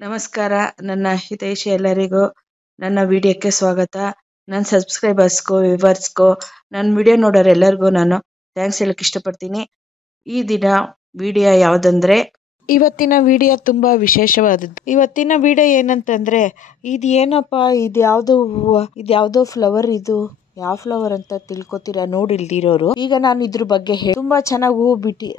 ನಮಸ್ಕಾರ. ನನ್ನ ಹಿತೈಷಿ ಎಲ್ಲರಿಗೂ ನನ್ನ ವಿಡಿಯೋಕ್ಕೆ ಸ್ವಾಗತ. ನನ್ನ ಸಬ್ಸ್ಕ್ರೈಬರ್ಸ್ಗೂ ವ್ಯೂವರ್ಸ್ಗೂ ನನ್ನ ವಿಡಿಯೋ ನೋಡೋರು ಎಲ್ಲರಿಗೂ ನಾನು ಥ್ಯಾಂಕ್ಸ್ ಹೇಳಕ್ಕೆ ಇಷ್ಟಪಡ್ತೀನಿ. ಈ ದಿನ ವಿಡಿಯೋ ಯಾವುದಂದ್ರೆ, ಇವತ್ತಿನ ವಿಡಿಯೋ ತುಂಬ ವಿಶೇಷವಾದದ್ದು. ಇವತ್ತಿನ ವಿಡಿಯೋ ಏನಂತಂದರೆ, ಇದು ಏನಪ್ಪ, ಇದು ಯಾವುದೋ ಹೂವು, ಇದು ಯಾವುದೋ ಫ್ಲವರ್, ಇದು ಯಾವ ಫ್ಲವರ್ ಅಂತ ತಿಳ್ಕೊತೀರಾ ನೋಡಿಲ್ದಿರೋರು. ಈಗ ನಾನು ಇದ್ರ ಬಗ್ಗೆ ತುಂಬಾ ಚೆನ್ನಾಗಿ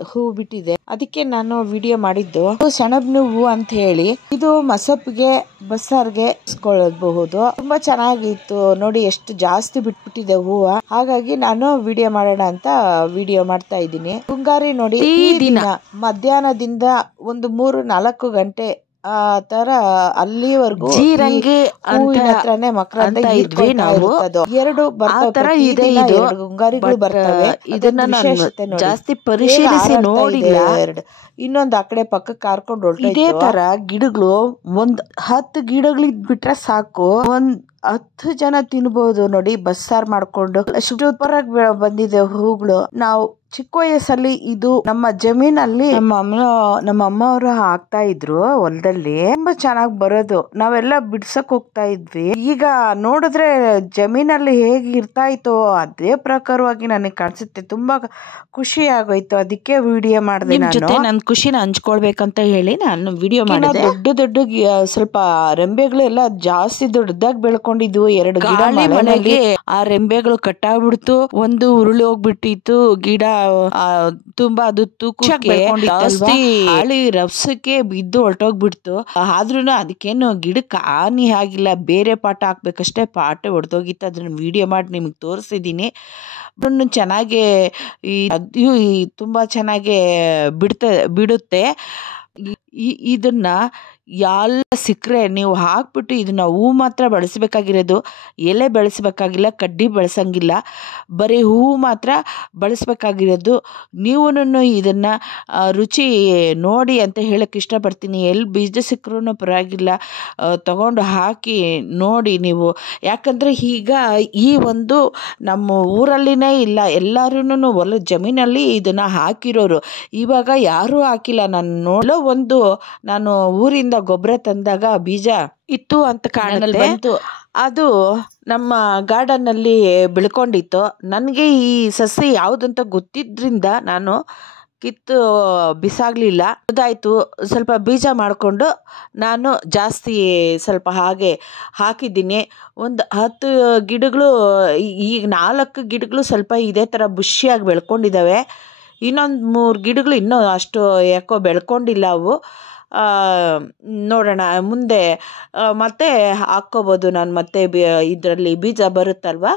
ಹೂ ಬಿಟ್ಟಿದೆ, ಅದಕ್ಕೆ ನಾನು ವಿಡಿಯೋ ಮಾಡಿದ್ದು. ಸೆಣಬ್ನ ಹೂ ಅಂತ ಹೇಳಿ, ಇದು ಮಸಪ್ಗೆ ಬಸ್ಸಾರ್ಗೆ ಇಸ್ಕೊಳ್ಳಬಹುದು. ತುಂಬಾ ಚೆನ್ನಾಗಿತ್ತು ನೋಡಿ, ಎಷ್ಟು ಜಾಸ್ತಿ ಬಿಟ್ಬಿಟ್ಟಿದೆ ಹೂವು. ಹಾಗಾಗಿ ನಾನು ವಿಡಿಯೋ ಮಾಡೋಣ ಅಂತ ವಿಡಿಯೋ ಮಾಡ್ತಾ ಇದ್ದೀನಿ. ಮುಂಗಾರಿ ನೋಡಿ, ಈ ದಿನ ಮಧ್ಯಾಹ್ನದಿಂದ ಒಂದು 3-4 ಗಂಟೆ ಆ ತರ ಅಲ್ಲಿವರೆಗೂ ಜೀರಂಗಿ ಹೂವಿನ ಹತ್ರನೇ ಮಕರಂದ ಇದ್ವಿ ನಾವು. ಎರಡು ಬರ್ತವೆ, ಮುಂಗಾರಿಗಳು ಬರ್ತವೆ. ಇದನ್ನ ನಾನು ಜಾಸ್ತಿ ಪರಿಶೀಲಿಸಿ ನೋಡಿಲ್ಲ. ಇನ್ನೊಂದು ಆ ಕಡೆ ಪಕ್ಕಕ್ಕೆ ಕಾರ್ಕೊಂಡು ಹೊರಟು. ಇದೇ ತರ ಗಿಡಗಳು 10 ಗಿಡಗಳು ಬಿಟ್ರೆ ಸಾಕು, 10 ಜನ ತಿನ್ಬಹುದು ನೋಡಿ, ಬಸ್ಸಾರ್ ಮಾಡ್ಕೊಂಡು. ಸೂಪರ್ ಆಗಿ ಬಂದಿದೆ ಹೂಗಳು. ನಾವು ಚಿಕ್ಕ ವಯಸ್ಸಲ್ಲಿ ಇದು ನಮ್ಮ ಜಮೀನಲ್ಲಿ ನಮ್ಮ ಅಮ್ಮ ಅವರು ಹಾಕ್ತಾ ಇದ್ರು ಹೊಲದಲ್ಲಿ. ತುಂಬಾ ಚೆನ್ನಾಗಿ ಬರೋದು, ನಾವೆಲ್ಲ ಬಿಡ್ಸಕ್ ಹೋಗ್ತಾ ಇದ್ವಿ. ಈಗ ನೋಡಿದ್ರೆ ಜಮೀನಲ್ಲಿ ಹೇಗೆ ಇರ್ತಾ ಇತ್ತು ಅದೇ ಪ್ರಕಾರವಾಗಿ ನನಗೆ ಕಾಣಿಸುತ್ತೆ. ತುಂಬಾ ಖುಷಿ ಆಗೋಯ್ತು, ಅದಕ್ಕೆ ವಿಡಿಯೋ ಮಾಡಿದೆ. ನನ್ನ ಖುಷಿನ ಹಂಚ್ಕೊಳ್ಬೇಕಂತ ಹೇಳಿ ನಾನು ವಿಡಿಯೋ ಮಾಡಿದೆ. ದೊಡ್ಡ ಸ್ವಲ್ಪ ರೆಂಬೆಗಳೆಲ್ಲ ಜಾಸ್ತಿ ದೊಡ್ಡದಾಗಿ ಬೆಳ್ಕೊಂಡಿದ್ವು. 2 ಗಿಡ ಮನೆಗೆ ಆ ರೆಂಬೆಗಳು ಕಟ್ಟಾಗ್ಬಿಡ್ತು, ಒಂದು ಉರುಳಿ ಹೋಗ್ಬಿಟ್ಟಿತ್ತು ಗಿಡ. ತುಂಬಾ ಅದು ತೂಕಕ್ಕೆ ಜಾಸ್ತಿ ಗಾಳಿ ರಭಸಕ್ಕೆ ಬಿದ್ದು ಹೊರಟೋಗ್ಬಿಡ್ತು. ಆದ್ರೂ ಅದಕ್ಕೇನು ಗಿಡಕ್ಕೆ ಹಾನಿ ಆಗಿಲ್ಲ, ಬೇರೆ ಪಾಠ ಹಾಕ್ಬೇಕಷ್ಟೇ, ಪಾಠ ಹೊಡೆದೋಗಿತ್ತು. ಅದನ್ನ ವಿಡಿಯೋ ಮಾಡಿ ನಿಮ್ಗೆ ತೋರಿಸಿದ್ದೀನಿ. ಚೆನ್ನಾಗಿ ತುಂಬಾ ಚೆನ್ನಾಗಿ ಬಿಡುತ್ತೆ. ಇದನ್ನ ಎಲ್ಲ ಸಿಕ್ಕರೆ ನೀವು ಹಾಕ್ಬಿಟ್ಟು ಇದನ್ನ ಹೂ ಮಾತ್ರ ಬಳಸಬೇಕಾಗಿರೋದು, ಎಲೆ ಬೆಳೆಸಬೇಕಾಗಿಲ್ಲ, ಕಡ್ಡಿ ಬೆಳೆಸಂಗಿಲ್ಲ, ಬರೀ ಹೂ ಮಾತ್ರ ಬಳಸಬೇಕಾಗಿರೋದು. ನೀವು ಇದನ್ನ ರುಚಿ ನೋಡಿ ಅಂತ ಹೇಳಕ್ಕೆ ಇಷ್ಟಪಡ್ತೀನಿ. ಎಲ್ಲಿ ಬೀಜ ಸಿಕ್ಕರೂ ಪರವಾಗಿಲ್ಲ, ತಗೊಂಡು ಹಾಕಿ ನೋಡಿ ನೀವು. ಯಾಕಂದರೆ ಈಗ ಈ ಒಂದು ನಮ್ಮ ಊರಲ್ಲಿನೇ ಇಲ್ಲ, ಎಲ್ಲರೂ ಹೊಲ ಜಮೀನಲ್ಲಿ ಇದನ್ನ ಹಾಕಿರೋರು. ಇವಾಗ ಯಾರೂ ಹಾಕಿಲ್ಲ. ನಾನು ಊರಿಂದ ಗೊಬ್ಬರ ತಂದಾಗ ಬೀಜ ಇತ್ತು ಅಂತ ಕಾಣುತ್ತೆ. ಅದು ನಮ್ಮ ಗಾರ್ಡನ್ ಅಲ್ಲಿ ಬೆಳ್ಕೊಂಡಿತ್ತು. ನನಗೆ ಈ ಸಸ್ಯ ಯಾವುದಂತ ಗೊತ್ತಿದ್ರಿಂದ ನಾನು ಕಿತ್ತು ಬಿಸಾಗಲಿಲ್ಲ. ಅದಾಯಿತು, ಸ್ವಲ್ಪ ಬೀಜ ಮಾಡಿಕೊಂಡು ನಾನು ಜಾಸ್ತಿ ಸ್ವಲ್ಪ ಹಾಗೆ ಹಾಕಿದ್ದೀನಿ. ಒಂದು 10 ಗಿಡಗಳು, ಈಗ 4 ಗಿಡಗಳು ಸ್ವಲ್ಪ ಇದೇ ಥರ ಬುಷಿಯಾಗಿ ಬೆಳ್ಕೊಂಡಿದ್ದಾವೆ. ಇನ್ನೊಂದು 3 ಗಿಡಗಳು ಇನ್ನೂ ಅಷ್ಟು ಯಾಕೋ ಬೆಳ್ಕೊಂಡಿಲ್ಲ. ಅವು ನೋಡೋಣ ಮುಂದೆ ಮತ್ತೆ ಹಾಕ್ಕೋಬೋದು. ನಾನು ಮತ್ತೆ ಇದರಲ್ಲಿ ಬೀಜ ಬರುತ್ತಲ್ವ,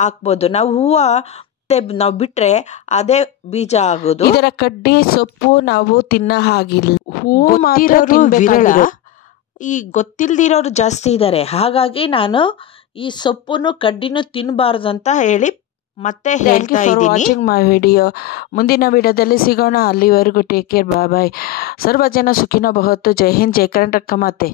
ಹಾಕ್ಬೋದು. ನಾವು ಬಿಟ್ರೆ ಅದೇ ಬೀಜ ಆಗೋದು. ಇದರ ಕಡ್ಡಿ ಸೊಪ್ಪು ನಾವು ತಿನ್ನೋ ಹಾಗಿಲ್ಲ, ಹೂ ಮಾತ್ರ ವಿರಳ. ಈ ಗೊತ್ತಿಲ್ದಿರೋರು ಜಾಸ್ತಿ ಇದ್ದಾರೆ. ಹಾಗಾಗಿ ನಾನು ಈ ಸೊಪ್ಪನ್ನು ಕಡ್ಡಿನೂ ತಿನ್ನಬಾರ್ದು ಅಂತ ಹೇಳಿ ಮತ್ತೆ ಹೇಳ್ತಾ ಇದ್ದೀನಿ. Watching my video. ಮುಂದಿನ ವಿಡಿಯೋದಲ್ಲಿ ಸಿಗೋಣ. ಅಲ್ಲಿವರೆಗೂ ಟೇಕ್ ಕೇರ್, ಬಾಯ್ ಬಾಯ್. ಸರ್ವ ಜನ ಸುಖಿನೋ ಭವಂತು. ಜೈ ಹಿಂದ್, ಜೈ ಕರ್ನಾಟಕ ಮಾತೆ.